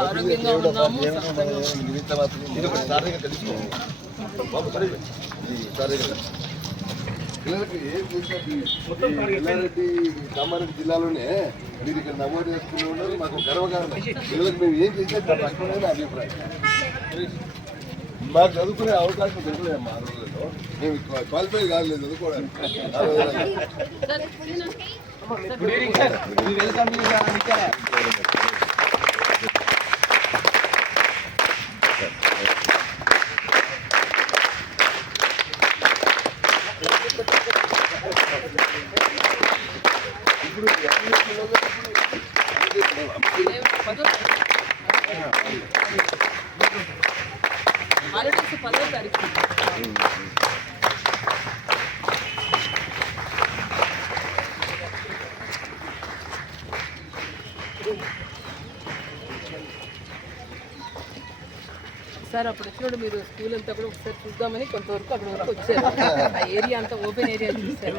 ఆరోగ్యంగా ఉన్నాము. పిల్లలకి ఏం చేసినట్టు కామారెడ్డి జిల్లాలోనే మీరు ఇక్కడ నమోదు చేసుకుని ఉన్నారు. మాకు గర్వకారణం. పిల్లలకు మేము ఏం చేసినా తక్కువనే నా అభిప్రాయం. మాకు చదువుకునే అవకాశం దొరకలేమ్మా ఆ రోజుల్లో. మేము క్వాలిఫై కాలేదు చదువుకోవడానికి. సార్ అప్పుడు వచ్చినప్పుడు మీరు స్కూల్ అంతా కూడా ఒకసారి చూద్దామని కొంతవరకు అక్కడ వరకు వచ్చారు. ఆ ఏరియా అంతా ఓపెన్ ఏరియా చూసారు.